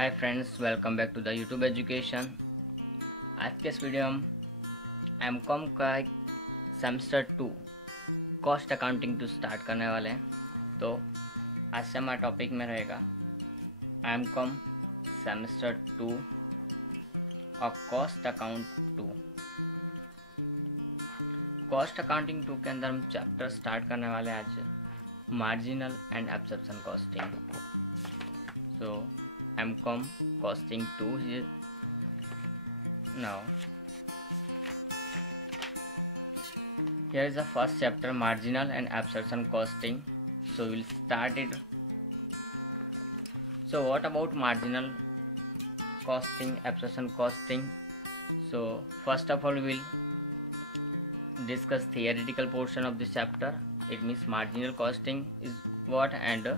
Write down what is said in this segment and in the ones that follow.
Hi friends, welcome back to the YouTube education. आज के इस वीडियो में एम कॉम का semester 2 cost accounting to start करने वाले हैं। तो आज से हमारा टॉपिक में रहेगा एम कॉम सेमेस्टर 2 और कॉस्ट अकाउंट 2। कॉस्ट अकाउंटिंग 2 के अंदर हम चैप्टर स्टार्ट करने वाले हैं आज marginal and absorption costing. So MCOM costing 2 here. Now here is the first chapter, marginal and absorption costing. So we'll start it. So what about marginal costing, absorption costing? So first of all we'll discuss theoretical portion of this chapter. It means marginal costing is what and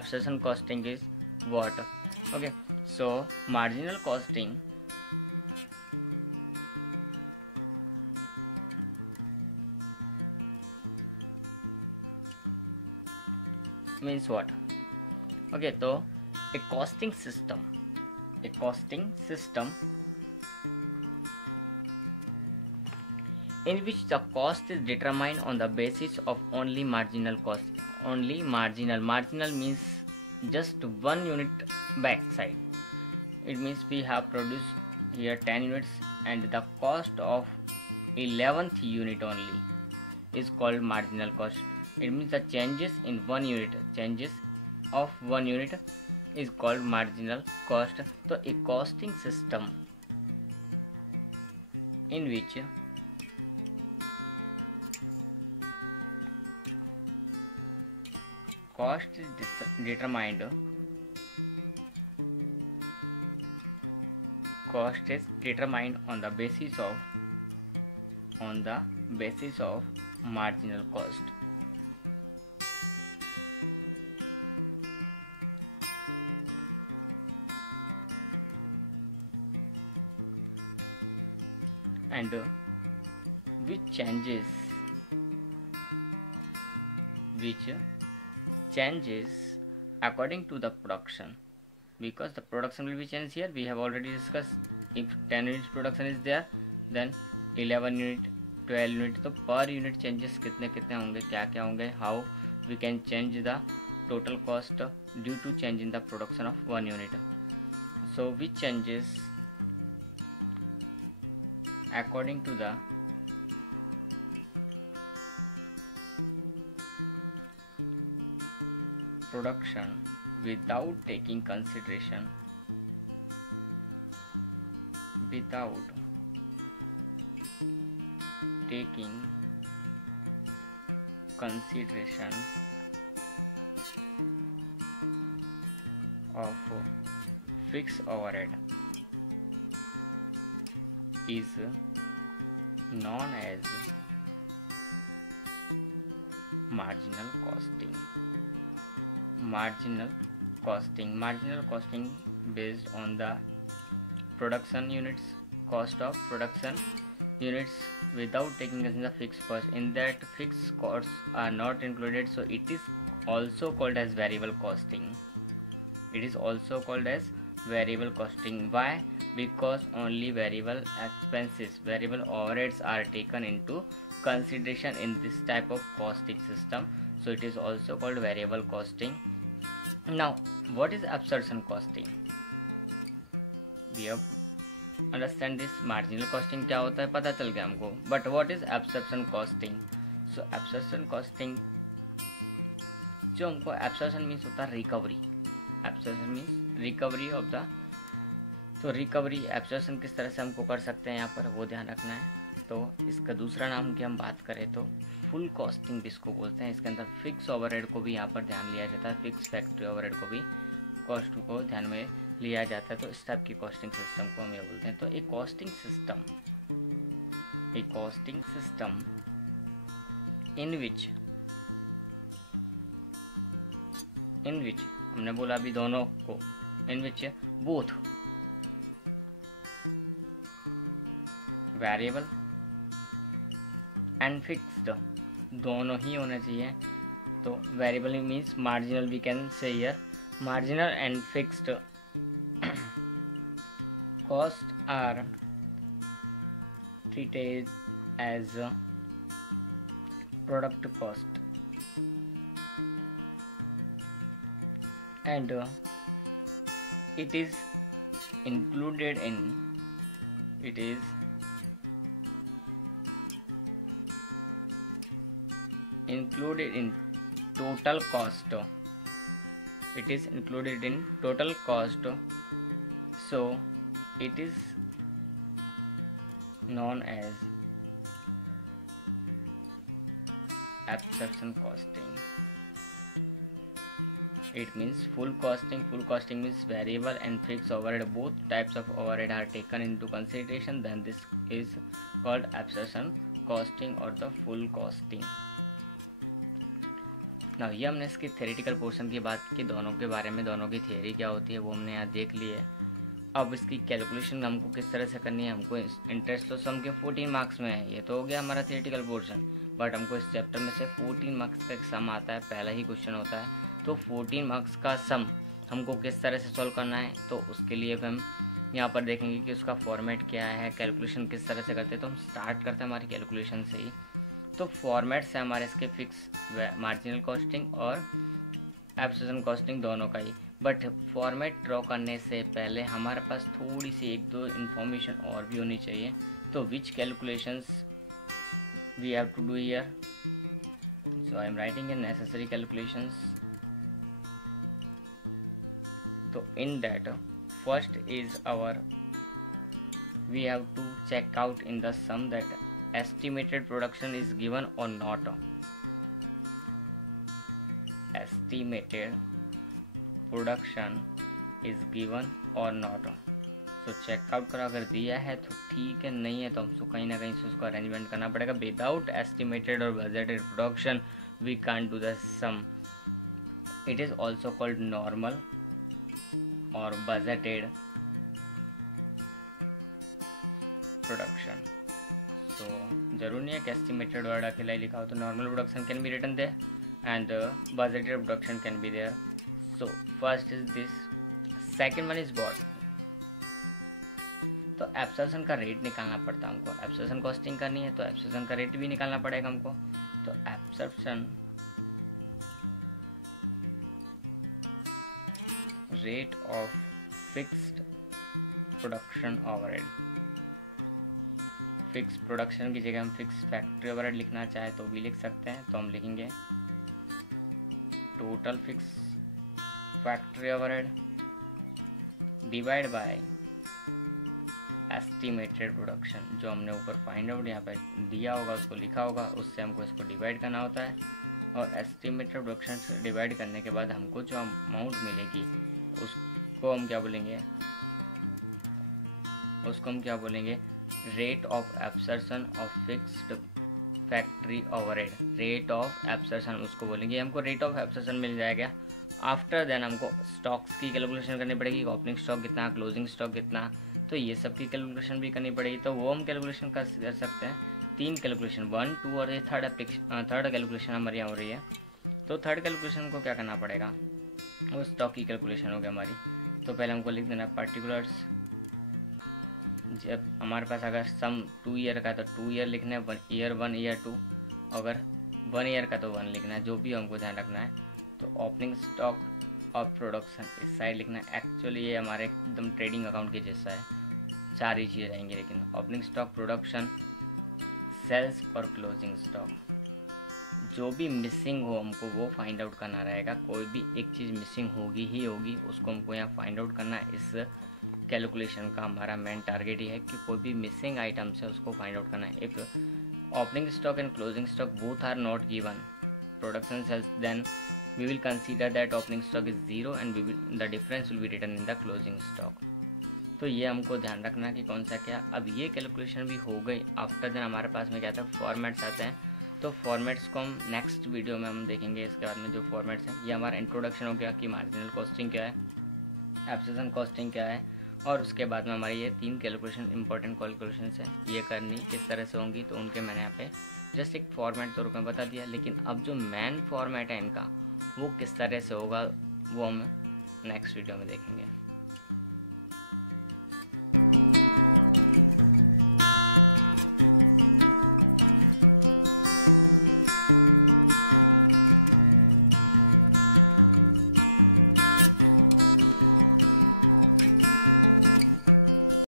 absorption costing is what. Okay, so marginal costing means what? Okay, so a costing system in which the cost is determined on the basis of only marginal cost. Only marginal means just 1 unit backside. It means we have produced here 10 units and the cost of 11th unit only is called marginal cost. It means the changes in 1 unit, changes of 1 unit is called marginal cost. So a costing system in which cost is determined on the basis of marginal cost. And which changes according to the production, because the production will be changed here. We have already discussed, if 10 units production is there then 11 unit 12 unit, तो per unit changes कितने कितने होंगे, क्या क्या होंगे, how we can change the total cost due to change in the production of 1 unit. So which changes according to the production without taking consideration of fixed overhead is known as marginal costing. Marginal costing based on the production units, cost of production units without taking as the fixed cost. In that fixed costs are not included, so it is also called as variable costing. Why? Because only variable expenses, variable overheads are taken into consideration in this type of costing system, so it is also called variable costing. Now what is absorption costing? We have understand this. Marginal costing क्या होता है पता चल गया हमको, but what is absorption costing? So absorption costing जो हमको absorption means होता है recovery. Absorption means recovery of the, तो रिकवरी एब्जॉर्प्शन किस तरह से हमको कर सकते हैं यहाँ पर वो ध्यान रखना है. तो इसका दूसरा नाम की हम बात करें तो फुल कॉस्टिंग जिसको बोलते हैं. इसके अंदर फिक्स ओवरहेड को भी यहाँ पर ध्यान लिया जाता है, फिक्स फैक्ट्री ओवरहेड को भी कॉस्ट को ध्यान में लिया जाता है. तो इस टाइप की कॉस्टिंग सिस्टम को हम ये बोलते हैं. तो एक कॉस्टिंग सिस्टम इन विच हमने बोला अभी दोनों को, in which both variable and fixed दोनों ही होने चाहिए. तो variable means marginal, we can say here marginal and fixed costs are treated as product cost and it is included in total cost. It is included in total cost, so it is known as absorption costing. It means full costing. Full costing means variable and fixed overhead, both types of overhead are taken into consideration, then this is called absorption costing or the full costing. ना ये हमने इसकी theoretical portion की बात की, दोनों के बारे में, दोनों की थियरी क्या होती है वो हमने यहाँ देख ली है। अब इसकी कैलकुलेशन हमको किस तरह से करनी है, हमको इंटरेस्ट तो सम के 14 मार्क्स में है, ये तो हो गया हमारा थ्योरेटिकल पोर्शन, बट हमको इस चैप्टर में से 14 मार्क्स का एक सम आता है, पहला ही क्वेश्चन होता है। तो 14 मार्क्स का सम हमको किस तरह से सॉल्व करना है, तो उसके लिए हम यहाँ पर देखेंगे कि उसका फॉर्मेट क्या है, कैलकुलेशन किस तरह से करते हैं। तो हम स्टार्ट करते हैं हमारी कैलकुलेशन से ही। तो फॉर्मेट से हमारे इसके फिक्स मार्जिनल कॉस्टिंग और एब्सॉर्प्शन कॉस्टिंग दोनों का ही, बट फॉर्मेट ड्रॉ करने से पहले हमारे पास थोड़ी सी एक दो इन्फॉर्मेशन और भी होनी चाहिए। तो which calculations we have to do here, so I am writing in necessary calculations. तो in that first is our we have to check out in the sum that estimated production is given or not. Estimated production is given or not. So check out करो, अगर दिया है तो ठीक है, नहीं है तो हमको कहीं ना कहीं से उसको अरेंजमेंट करना पड़ेगा। Without estimated or budgeted production we can't do the sum. It is also called normal or budgeted production. So जरूर नहीं है कि एस्टिमेटेड वर्ड अकेला ही लिखा हो, तो normal production can be written there and budgeted production can be there. So first is this, second one is what, तो absorption का रेट निकालना पड़ता है हमको। एब्सॉर्प्शन कॉस्टिंग करनी है तो एब्सॉर्प्शन का रेट भी निकालना पड़ेगा हमको। तो absorption rate of fixed production overhead, fix production की जगह हम फिक्स फैक्ट्री ओवरहेड लिखना चाहे तो भी लिख सकते हैं। तो हम लिखेंगे total fix factory overhead divide by estimated production. जो हमने ऊपर फाइंड आउट यहाँ पे दिया होगा उसको लिखा होगा, उससे हमको इसको डिवाइड करना होता है। और एस्टिमेटेड प्रोडक्शन से डिवाइड करने के बाद हमको जो अमाउंट मिलेगी उसको हम क्या बोलेंगे, rate of absorption of fixed factory overhead. Rate of absorption उसको बोलेंगे, हमको रेट ऑफ एब्सॉर्प्शन मिल जाएगा। आफ्टर देन हमको स्टॉक्स की कैलकुलेशन करनी पड़ेगी, ओपनिंग स्टॉक कितना, क्लोजिंग स्टॉक कितना, तो ये सब की कैलकुलेशन भी करनी पड़ेगी। तो वो हम कैलकुलेशन कर सकते हैं, 3 कैलकुलेशन, 1, 2 और ये थर्ड कैलकुलेशन हमारी यहाँ हो रही है। तो थर्ड कैलकुलेशन को क्या करना पड़ेगा, वो स्टॉक की कैलकुलेशन होगी हमारी। तो पहले हमको लिख देना पर्टिकुलर्स। जब हमारे पास अगर सम 2 ईयर का तो 2 ईयर लिखना है, ईयर 1 ईयर 2, अगर 1 ईयर का तो 1 लिखना है, जो भी हमको ध्यान रखना है। तो ओपनिंग स्टॉक और प्रोडक्शन इस साइड लिखना है। एक्चुअली ये हमारे एकदम ट्रेडिंग अकाउंट के जैसा है, 4 ही चीज़ रहेंगी, लेकिन ओपनिंग स्टॉक, प्रोडक्शन, सेल्स और क्लोजिंग स्टॉक। जो भी मिसिंग हो हमको वो फाइंड आउट करना रहेगा। कोई भी एक चीज़ मिसिंग होगी ही होगी, उसको हमको यहाँ फाइंड आउट करना है। इस कैलकुलेशन का हमारा मेन टारगेट ही है कि कोई भी मिसिंग आइटम्स है उसको फाइंड आउट करना है। If opening stock and closing stock both are not given production sales, then we will consider that opening stock is 0 and the difference will be written in the closing stock। तो ये हमको ध्यान रखना है कि कौन सा क्या। अब ये कैलकुलेशन भी हो गई। आफ्टर देन हमारे पास में क्या था, फॉर्मेट्स आते हैं। तो फॉर्मेट्स को हम नेक्स्ट वीडियो में हम देखेंगे। इसके बाद में जो फॉर्मेट्स हैं, ये हमारा इंट्रोडक्शन हो गया कि मार्जिनल कॉस्टिंग क्या है, एब्सॉर्प्शन कॉस्टिंग क्या है, और उसके बाद में हमारी ये 3 कैलकुलेशन इंपॉर्टेंट कैलकुलेशन है, ये करनी किस तरह से होंगी। तो उनके मैंने यहाँ पे जस्ट एक फॉर्मेट तौर पर बता दिया। लेकिन अब जो मेन फॉर्मेट है इनका वो किस तरह से होगा वो हम नेक्स्ट वीडियो में देखेंगे।